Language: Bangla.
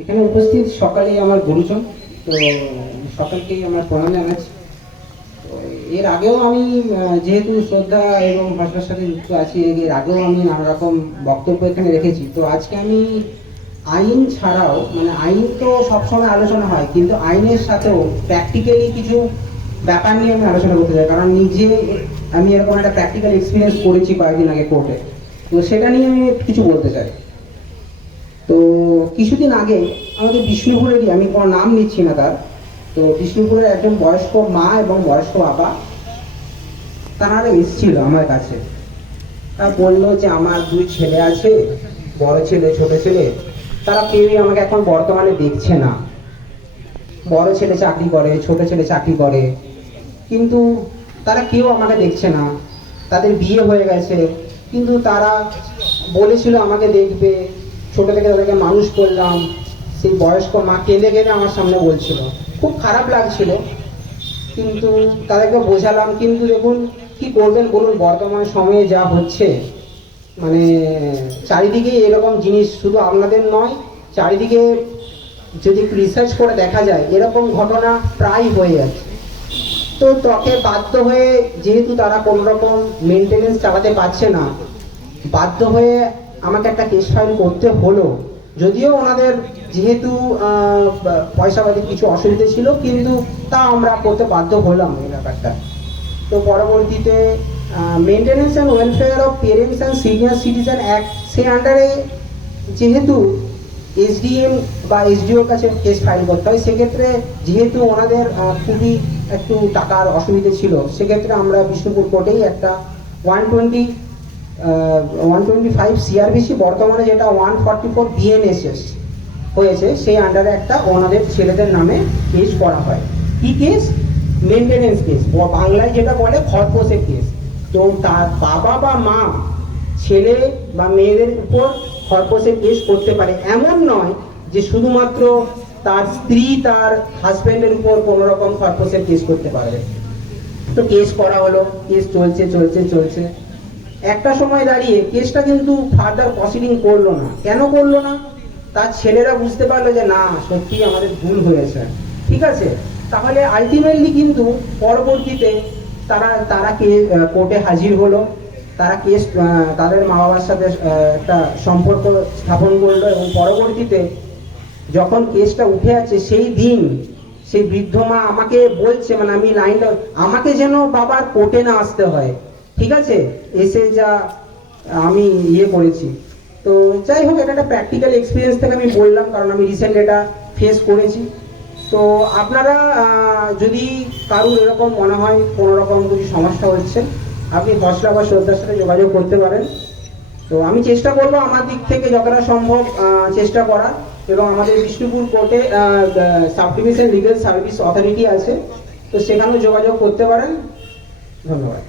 এখানে উপস্থিত সকালেই আমার গুরুজন, তো সকলকেই আমার প্রণাম জানাচ্ছি। তো এর আগেও আমি যেহেতু শ্রদ্ধা এবং ভাষার সাথে যুক্ত আছি, এর আগেও আমি নানা রকম বক্তব্য এখানে রেখেছি। তো আজকে আমি আইন ছাড়াও, মানে আইন তো সবসময় আলোচনা হয়, কিন্তু আইনের সাথেও প্র্যাকটিক্যালি কিছু ব্যাপার নিয়ে আমি আলোচনা করতে চাই, কারণ নিজে আমি এরকম একটা প্র্যাকটিক্যাল এক্সপিরিয়েন্স করেছি কয়েকদিন আগে কোর্টে। তো সেটা নিয়ে আমি কিছু বলতে চাই। তো কিছুদিন আগে আমাদের বিষ্ণুপুরেরই, আমি কোনো নাম নিচ্ছি না তার, তো বিষ্ণুপুরের একজন বয়স্ক মা এবং বয়স্ক বাবা তারা এসেছিল আমার কাছে। তা বললো যে আমার দুই ছেলে আছে, বড় ছেলে ছোট ছেলে, তারা কেউই আমাকে এখন বর্তমানে দেখছে না। বড় ছেলে চাকরি করে, ছোট ছেলে চাকরি করে, কিন্তু তারা কেউ আমাকে দেখছে না। তাদের বিয়ে হয়ে গেছে, কিন্তু তারা বলেছিল আমাকে দেখবে। ছোট থেকে তাদেরকে মানুষ করলাম। সেই বয়স্ক মা কেঁদে কেঁদে আমার সামনে বলছিল, খুব খারাপ লাগছিল, কিন্তু তাদেরকে বোঝালাম। কিন্তু দেখুন কি করবেন বলুন, বর্তমান সময়ে যা হচ্ছে, মানে চারিদিকে এরকম জিনিস, শুধু আপনাদের নয়, চারিদিকে যদি রিসার্চ করে দেখা যায় এরকম ঘটনা প্রায় হয়ে যাচ্ছে। তো তকে বাধ্য হয়ে, যেহেতু তারা কোনো রকম মেনটেনেন্স চালাতে পারছে না, বাধ্য হয়ে আমাকে একটা কেস ফাইল করতে হলো। যদিও ওনাদের যেহেতু পয়সাপাতি কিছু অসুবিধা ছিল, কিন্তু তা আমরা করতে বাধ্য হলাম এই ব্যাপারটা। তো পরবর্তীতে maintenance and welfare of parents and senior citizen act, সেই আন্ডারে যেহেতু এসডিএম বা এসডিওর কাছে কেস ফাইল করতে হয়, সেক্ষেত্রে যেহেতু ওনাদের খুবই একটু টাকার অসুবিধে ছিল, সেক্ষেত্রে আমরা বিষ্ণুপুর কোর্টেই একটা 125 সিআরবিসি, বর্তমানে যেটা 144 বিএনএসএস হয়েছে, সেই আন্ডারে একটা ওনাদের ছেলেদের নামে কেস করা হয়। কি কেস? মেনটেনেন্স কেস, বাংলায় যেটা বলে খরপোশের কেস। তো তার বাবা বা মা ছেলে বা মেয়েদের উপর খরপোশের কেস করতে পারে, এমন নয় যে শুধুমাত্র তার স্ত্রী তার হাজব্যান্ডের উপর কোনো রকম খরপোশের কেস করতে পারবে। তো কেস করা হলো, কেস চলছে চলছে চলছে, একটা সময় দাঁড়িয়ে কেসটা কিন্তু ফার্দার প্রসিডিং করলো না। কেন করলো না? তার ছেলেরা বুঝতে পারলো যে না, সত্যি আমাদের ভুল হয়েছে, ঠিক আছে। তাহলে আলটিমেটলি কিন্তু পরবর্তীতে তারা তারা কোর্টে হাজির হলো, তারা কেস তাদের মা বাবার সাথে একটা সম্পর্ক স্থাপন করলো, এবং পরবর্তীতে যখন কেসটা উঠে আছে সেই দিন সেই বৃদ্ধ মা আমাকে বলছে, মানে আমি লাইনটা, আমাকে যেন বাবার কোর্টে না আসতে হয়, ঠিক আছে, এসে যা আমি করেছি। তো যাই হোক, এটা একটা প্র্যাকটিক্যাল এক্সপিরিয়েন্স থেকে আমি বললাম, কারণ আমি রিসেন্ট এটা ফেস করেছি। তো আপনারা যদি কারুর এরকম মনে হয় কোনো রকম যদি সমস্যা হচ্ছে, আপনি হসলা বা শ্রদ্ধার সাথে যোগাযোগ করতে পারেন। তো আমি চেষ্টা করবো আমার দিক থেকে যতটা সম্ভব চেষ্টা করা, এবং আমাদের বিষ্ণুপুর কোর্টে sub division legal service authority আছে, তো সেখানেও যোগাযোগ করতে পারেন। ধন্যবাদ।